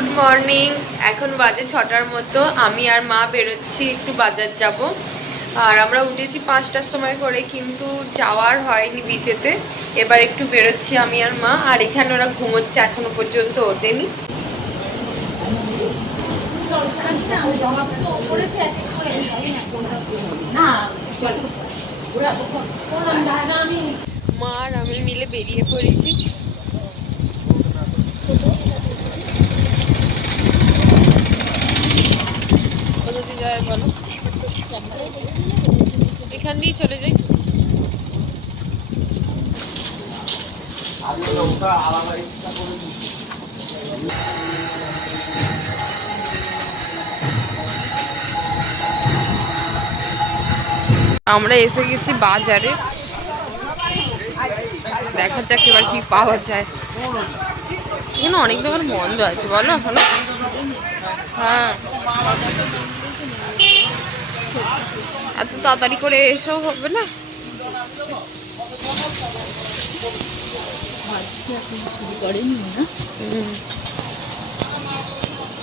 Good morning. এখন বাজে 6টার মতো। আমি আর মা বেরোচ্ছি, একটু বাজার যাব। আর আমরা উঠেছি 5টার সময় করে, কিন্তু যাওয়ার হয়নি বিচেতে। এবার একটু বেরোচ্ছি আমি আর মা। আর এখানে ওরা ঘুমোচ্ছে, এখনো পর্যন্ত ওঠেনি। মা আর আমি মিলে বেরিয়ে পড়েছি। বলো, এখান দিয়ে চলে যাই। আমরা এসে গেছি বাজারে, দেখা যাক এবার কি পাওয়া যায়। এখানে অনেক দোকান বন্ধ আছে, বলো এখনো। হ্যাঁ, এত তাড়াতাড়ি করে এসেও হবে না।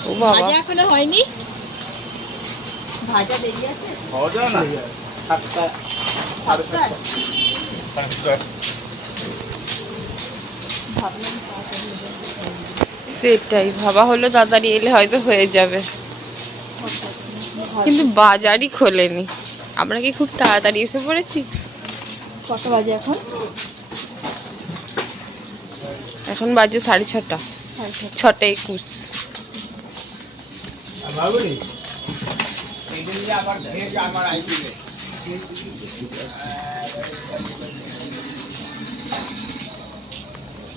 ও বাবা, এখনো হয়নি, ভাজা দেরি আছে। সেটাই ভাবা হলো, তাড়াতাড়ি এলে হয়তো হয়ে যাবে, কিন্তু বাজারই খোলেনি। আমরা কি খুব তাড়াতাড়ি এসে পড়েছি? কটা বাজে এখন? এখন বাজে 6:30, 6:21।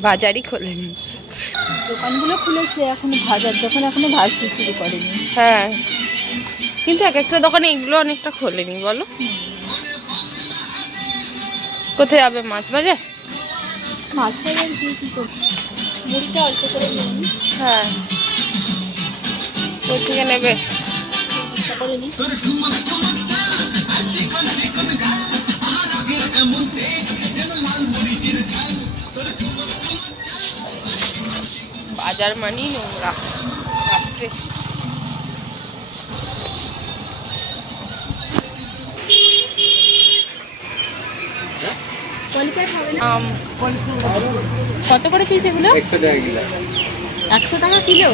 বাজারই খোলেনি। দোকানগুলো খুলেছে, এখন ভাজার দোকান এখনো ভাজতে শুরু করেনি। হ্যাঁ, কিন্তু এক একটা দোকানে এগুলো অনেকটা খোলেনি, বলো। কোথায় যাবে? মাছ বাজার? মাছ বাজার কি করছি, মুড়িটা অল্প করে নিন। হ্যাঁ, কোথা থেকে নেবে? করে নিই। বাজার মানেই নোংরা। বাপরে, কত করে পিস এগুলো? 100 টাকা কিলো। 100 টাকা কিলো।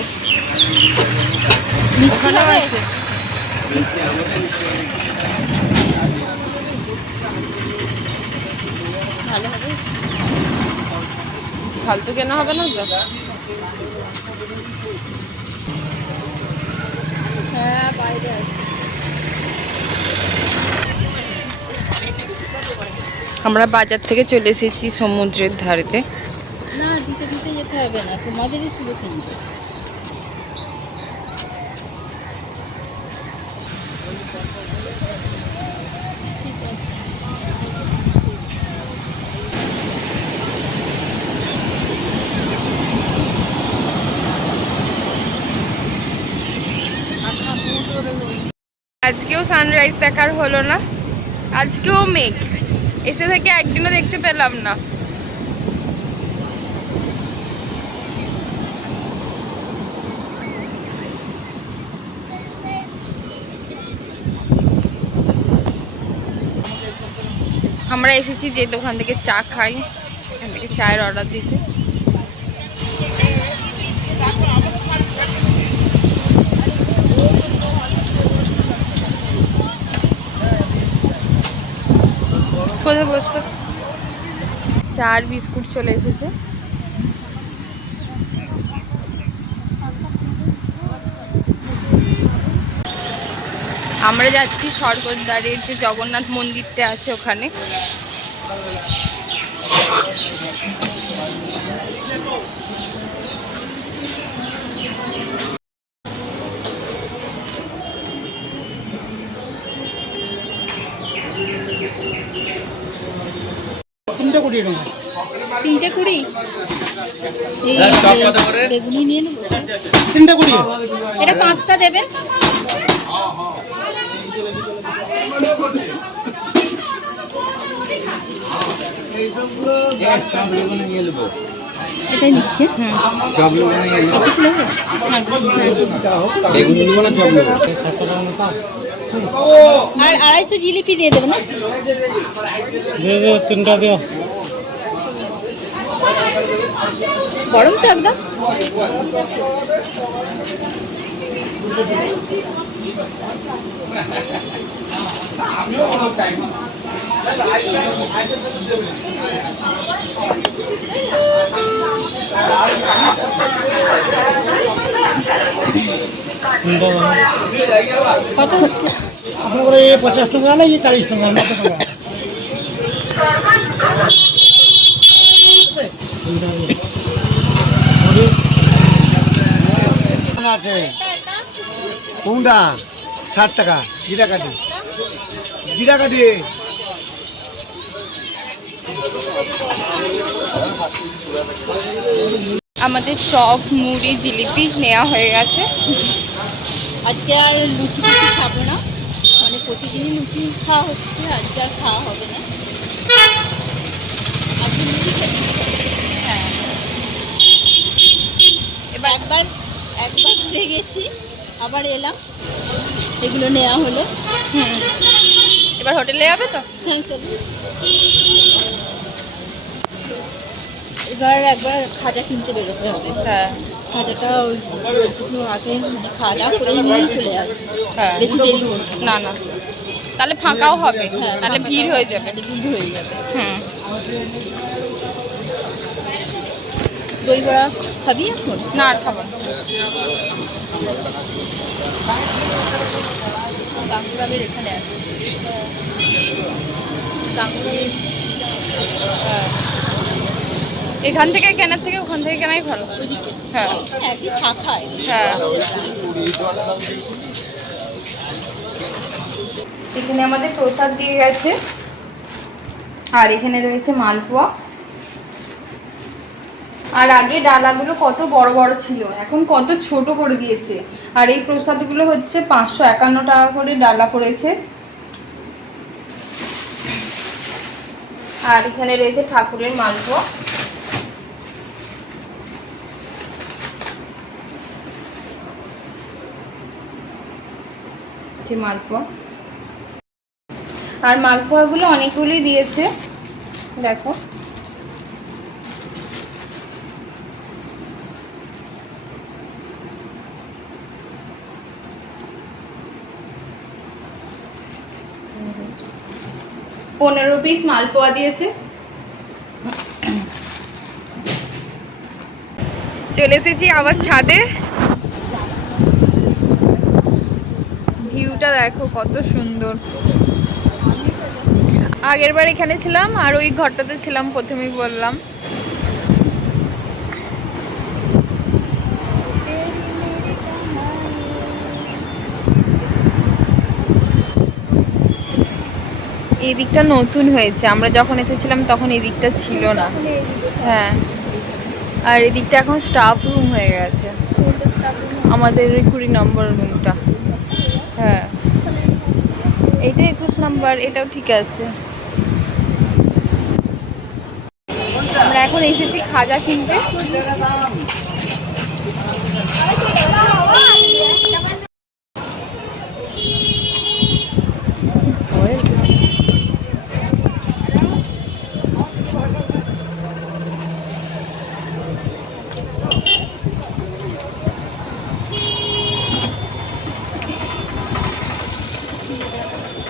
মিষ্টি আছে। ভালো হবে, ফালতু কেনা হবে না তো। হ্যাঁ বাইরে আছে। আমরা বাজার থেকে চলে এসেছি সমুদ্রের ধারেতে। না, দিতে দিতে যেতে হবে না, তোমাদেরই শুধু কিনবে। ঠিক আছে। আজকেও সানরাইজ দেখার হলো না, আজকেও মেঘ। এসে থেকে একদিনও দেখতে পেলাম না। আমরা এসেছি যে দোকান থেকে চা খাই, সেখান থেকে চায়ের অর্ডার দিতে। কোথায় বসবো? চা আর বিস্কুট চলে এসেছে। আমরা যাচ্ছি স্বর্গদ্বারের যে জগন্নাথ মন্দিরটা আছে ওখানে। তিনটা 20 টাকা। 3টে 20। এই বেগুনি নিয়ে নেবো। 3টা 20। এটা 5টা দেবেন। এটাই নিচ্ছে। চপ নেবো না কিছু নেবে? বেগুন নেবো না চপ নেবো 7 টাকার মতো আর 250 জিলিপি দিয়ে দেবে না? দিয়ে দিও 3টা দিও গরম তো একদম। কত হচ্ছে? আপনার ये 50 টাকা না ये 40 টাকা মতো টাকা আছে কোনটা 60 টাকা জিরা কাঠি আমাদের চপ মুড়ি জিলিপি নেওয়া হয়ে গেছে। আজকে আর লুচি ফুচি খাবো না, মানে প্রতিদিনই লুচি খাওয়া হচ্ছে, আজকে আর খাওয়া হবে না। আজকে লুচি খেতে হ্যাঁ, এবার একবার ঘুরে গেছি, আবার এলাম, এগুলো নেওয়া হলো। এবার হোটেলে যাবে তো? হ্যাঁ চলো। এবার একবার খাজা কিনতে বেরোতে হবে। হ্যাঁ খাজাটা ওই একটু আগে মানে খাওয়া দাওয়া করে নিয়ে চলে আসবে। হ্যাঁ, বেশি দেরি করবে না না, তাহলে ফাঁকাও হবে, হ্যাঁ, তাহলে ভিড় হয়ে যাবে। ভিড় হয়ে যাবে। হুম, দই বড়া খাবি এখন? না আর খাবো না। গাঙ্গুরামের এখানে আছে। গাঙ্গুরামের হ্যাঁ, এখান থেকে কেনার থেকে ওখান থেকে কেনাই ভালো। ওইদিকে হ্যাঁ একই শাখায়। হ্যাঁ, এখানে আমাদের প্রসাদ দিয়ে গেছে, আর এখানে রয়েছে মালপোয়া। আর আগে ডালাগুলো কত বড় বড় ছিল, এখন কত ছোট করে দিয়েছে। আর এই প্রসাদগুলো হচ্ছে 551 টাকা করে ডালা পড়েছে। আর এখানে রয়েছে ঠাকুরের মালপোয়া। মালপোয়া, আর মালপোয়াগুলো অনেকগুলি দিয়েছে, দেখো। $15 পিস মালপোয়া দিয়েছে। চলে এসেছি আবার ছাদে, ভিউটা দেখো কত সুন্দর। আগের বার এখানে ছিলাম আর ওই ঘরটাতে ছিলাম, প্রথমেই বললাম। এই দিকটা নতুন হয়েছে, আমরা যখন এসেছিলাম তখন এই দিকটা ছিল না। হ্যাঁ, আর এই দিকটা এখন স্টাফ রুম হয়ে গেছে, আমাদের ওই 20 নম্বর রুমটা। হ্যাঁ, এইটা 21 নম্বর, এটাও ঠিক আছে। আমরা এখন এসেছি খাজা কিনতে।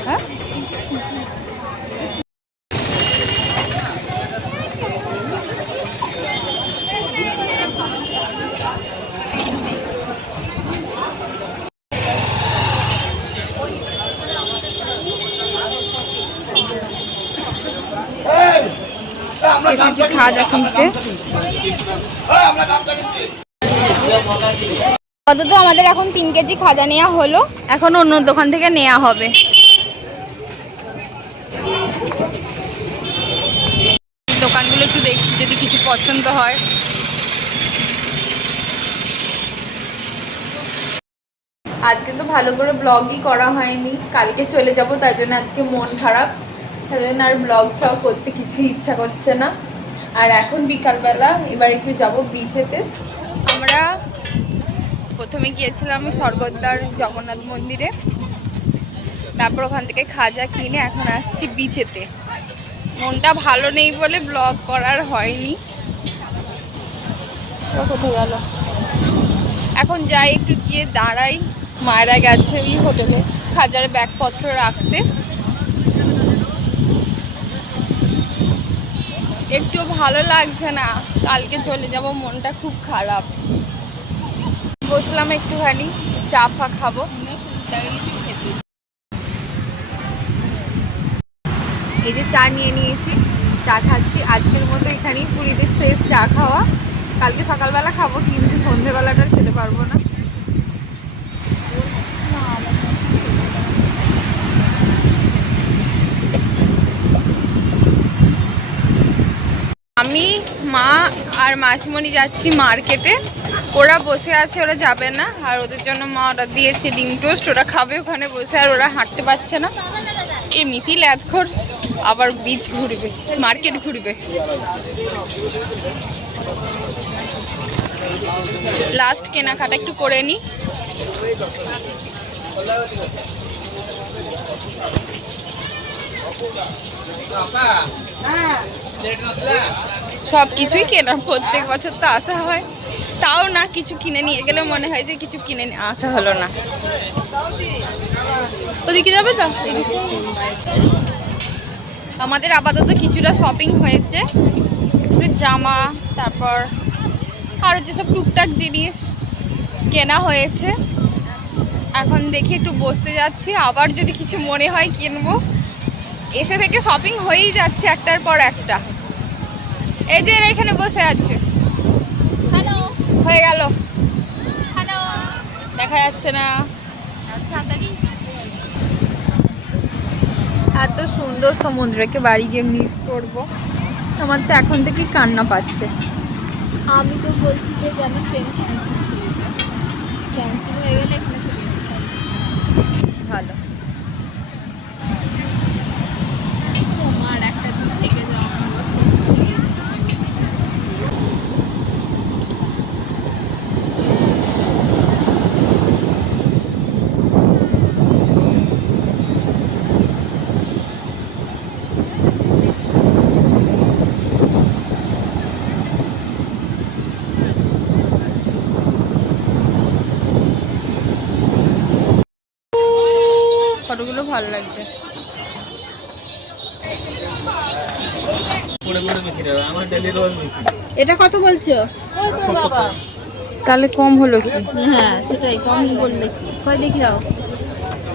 হ্যাঁ, এসেছি খাজা কিনতে। অন্তত আমাদের এখন 3 কেজি খাজা নেওয়া হলো, এখন অন্য দোকান থেকে নেওয়া হবে। দোকানগুলো একটু দেখছি যদি কিছু পছন্দ হয়। আজকে তো ভালো করে ব্লগই করা হয়নি, কালকে চলে যাব, তাই জন্য আজকে মন খারাপ, তাই জন্য আর ব্লগটাও করতে কিছুই ইচ্ছা করছে না। আর এখন বিকালবেলা এবার একটু যাব বিচেতে। আমরা প্রথমে গিয়েছিলাম স্বর্গদ্বার জগন্নাথ মন্দিরে, তারপর ওখান থেকে খাজা কিনে এখন আসছি বিচেতে। মনটা ভালো নেই বলে ব্লগ করার হয়নি। কোথায় গেল? এখন যাই একটু গিয়ে দাঁড়াই। মায়েরা গেছে ওই হোটেলে খাজার ব্যাগপত্র রাখতে। একটু ভালো লাগছে না, কালকে চলে যাব, মনটা খুব খারাপ। বসলাম একটুখানি চা ফা খাবো। এই যে চা নিয়ে নিয়েছি, চা খাচ্ছি। আজকের মতো এখানেই পুরীতে শেষ চা খাওয়া। কালকে সকালবেলা খাবো, কিন্তু সন্ধ্যেবেলাটা খেতে পারবো না। আমি, মা আর মাসিমণি যাচ্ছি মার্কেটে। ওরা বসে আছে, ওরা যাবে না। আর ওদের জন্য মা অর্ডার দিয়েছে ডিম টোস্ট, ওরা খাবে ওখানে বসে। আর ওরা হাঁটতে পারছে না, এমনিতেই ল্যাদখোর, আবার বিচ ঘুরবে, মার্কেট ঘুরবে। লাস্ট কেনাকাটা একটু করে নি। সব কিছুই কেনা, প্রত্যেক বছর তো আসা হয়, তাও না কিছু কিনে নিয়ে গেলে মনে হয় যে কিছু কিনে আসা হলো না। ওদিকে যাবে তো? আমাদের আপাতত কিছুটা শপিং হয়েছে, জামা, তারপর আরও যেসব টুকটাক জিনিস কেনা হয়েছে। এখন দেখি একটু বসতে যাচ্ছি, আবার যদি কিছু মনে হয় কিনবো। এসে থেকে শপিং হয়েই যাচ্ছে একটার পর একটা। এই যে এরা এখানে বসে আছে। হ্যালো, হয়ে গেল। হ্যালো, দেখা যাচ্ছে না। এত সুন্দর সমুদ্রকে বাড়ি গিয়ে মিস করব। আমার তো এখন থেকেই কান্না পাচ্ছে। আমি তো বলছি যে আমার ট্রেন ক্যান্সেল হয়ে গেলে এখানে থেকে ভালো। তোমার একটা দিন থেকে যাওয়া ফটোগুলো ভালো লাগছে। এটা কত বলছো? তাহলে কম হলো কি? হ্যাঁ সেটাই, কম বললে কি কয় দেখি দাও।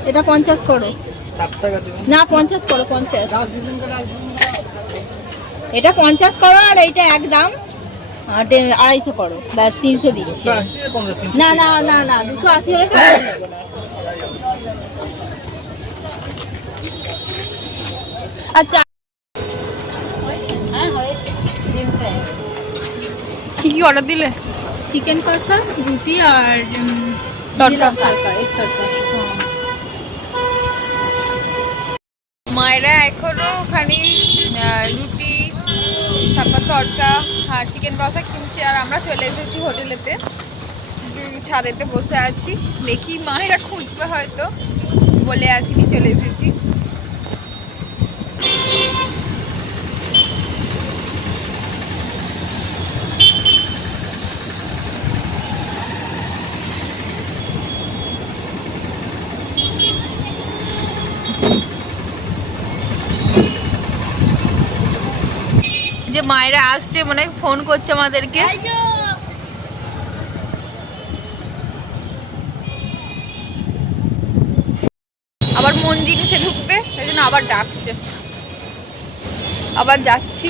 এটা 50 করো না, 50 করো, 50। এটা 50 করো আর এইটা একদম 250 করো, ব্যাস 300 দিচ্ছি। না না না না, 280 হলে তো নেবো না। আচ্ছা, হ্যাঁ হয়েছে। কি কি অর্ডার দিলে? চিকেন কষা, রুটি আর তড়কা। এক তড়কা। মায়েরা এখনো ওখানে রুটি, তারপর তড়কা আর চিকেন কষা কিনছে। আর আমরা চলে এসেছি হোটেলেতে, ছাদেতে বসে আছি। দেখি মায়েরা খুঁজবে হয়তো, বলে আসিনি, চলে এসেছি। যে মায়েরা আসছে, মনে হয় ফোন করছে আমাদেরকে। আবার মন জিনিসে ঢুকবে, সেই জন্য আবার ডাকছে। আবার যাচ্ছি।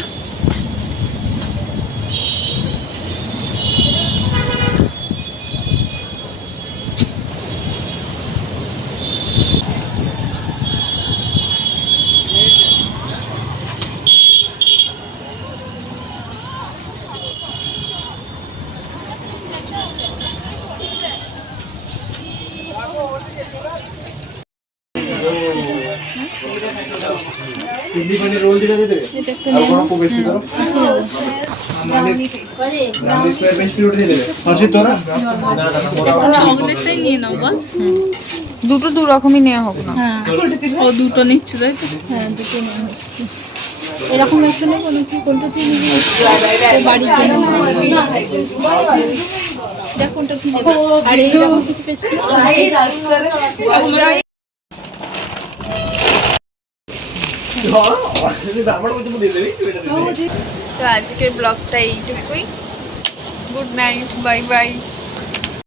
চিলি পনির রোল দিলে দেবে? আর কোনো বেশি করো। চকলেটটাই নিয়ে নাও বল। দুটো দু রকমই নেওয়া হোক না। হ্যাঁ ও দুটো নিচ্ছে তাই তো? হ্যাঁ দুটো নেওয়া হচ্ছে। এরকম একটা নেই কোনো কি কোনটা তুই নিবি বাড়ির জন্য? দেখ কোনটা কি নেবে। আর এইরকম কিছু পেয়েছি তো আজকের ব্লগটা এইটুকুই। Good night, bye bye.